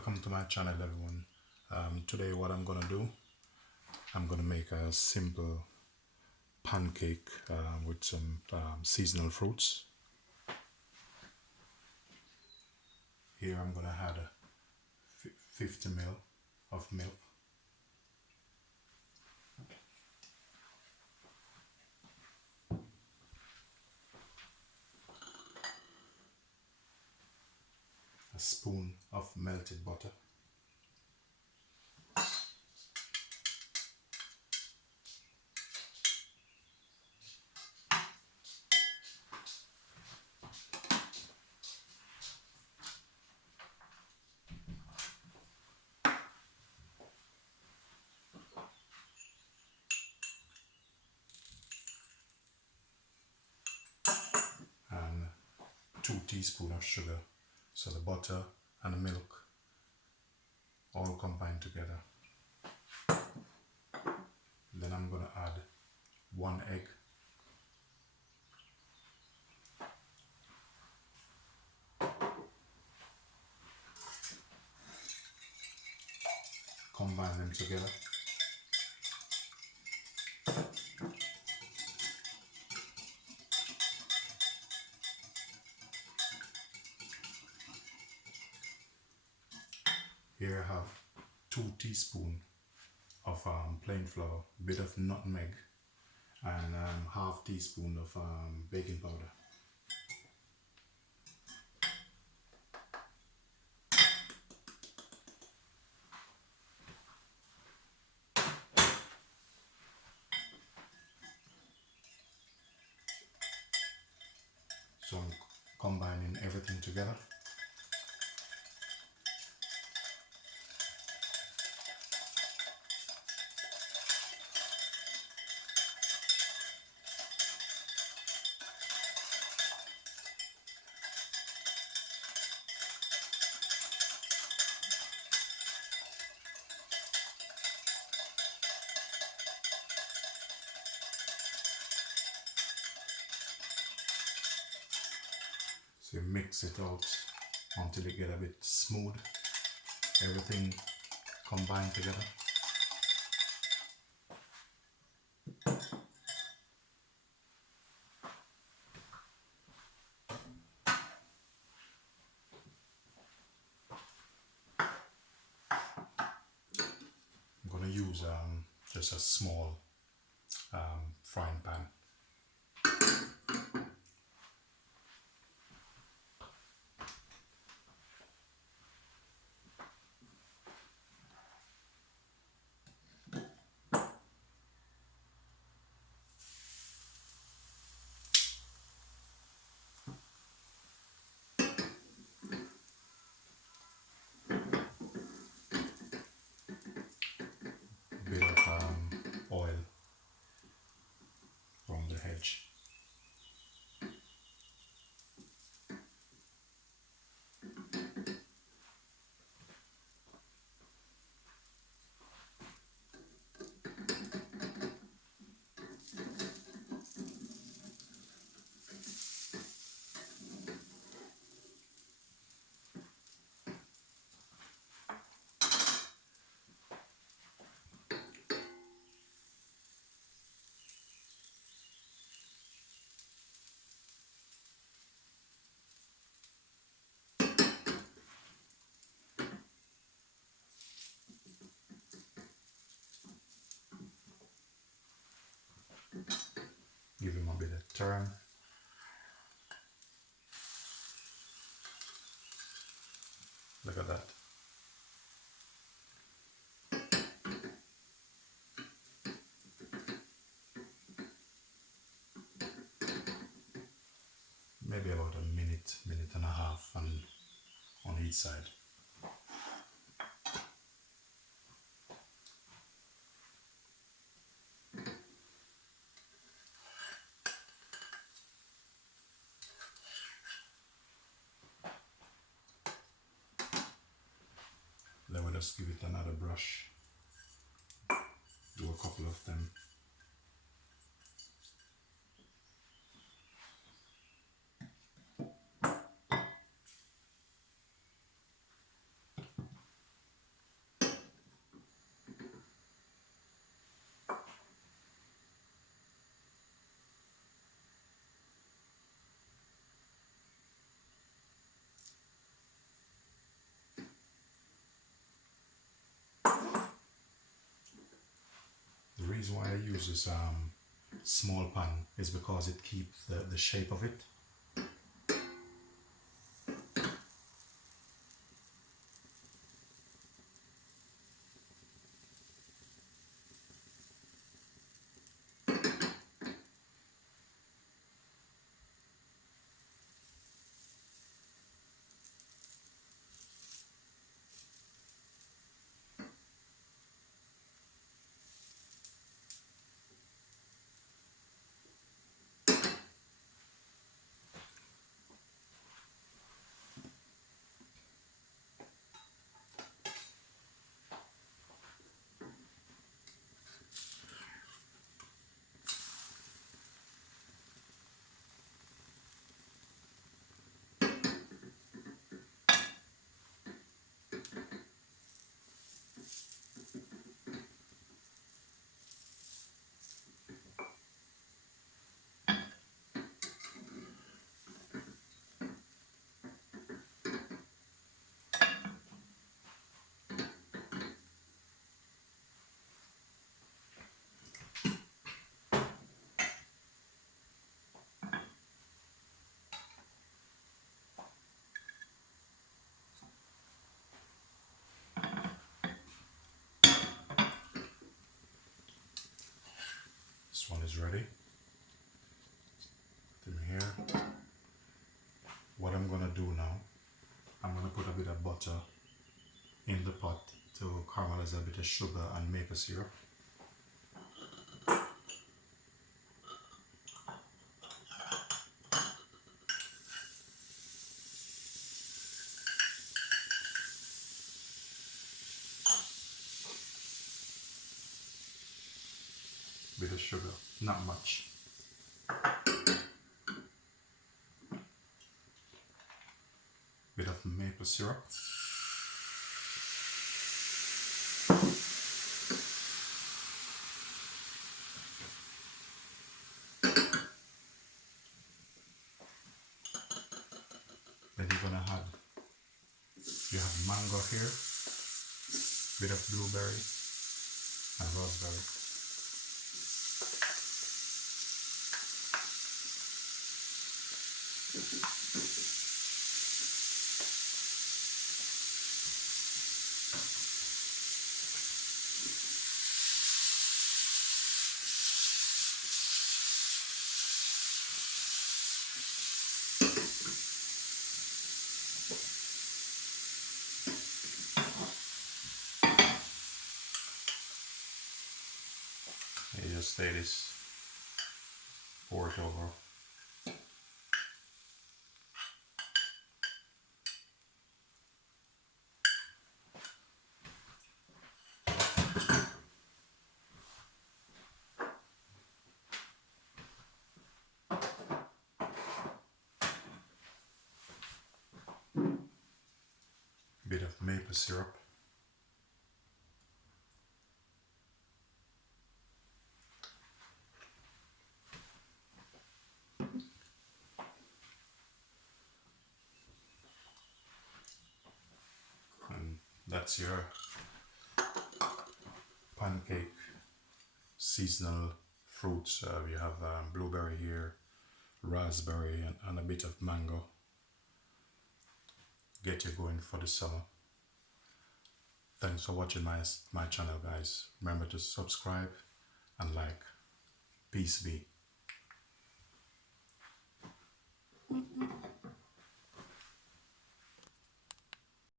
Welcome to my channel, everyone. Today what I'm gonna do, I'm gonna make a simple pancake with some seasonal fruits. Here I'm gonna add 50 ml of milk, a spoon of melted butter, and 2 teaspoons of sugar. So the butter and the milk all combined together. Then I'm gonna add 1 egg, combine them together. Here I have 2 teaspoons of plain flour, bit of nutmeg, and half teaspoon of baking powder. So I'm combining everything together. So you mix it out until you get a bit smooth. Everything combined together. I'm going to use just a small frying pan. Bit of oil from the hedge. Give him a bit of turn. Look at that. Maybe about a minute and a half on each side. Then we'll just give it another brush. Do a couple of them. reason why I use this small pan is because it keeps the shape of it. This one is ready. Put them here. What I'm gonna do now, I'm gonna put a bit of butter in the pot to caramelize a bit of sugar and maple syrup. Bit of sugar, not much. Bit of maple syrup. Then you're gonna add, you have mango here, bit of blueberry and raspberry. You just stir this, pour it over. Bit of maple syrup. And that's your pancake seasonal fruits. We have blueberry here, raspberry and a bit of mango. Get you going for the summer. Thanks for watching my channel, guys. Remember to subscribe and like. Peace be.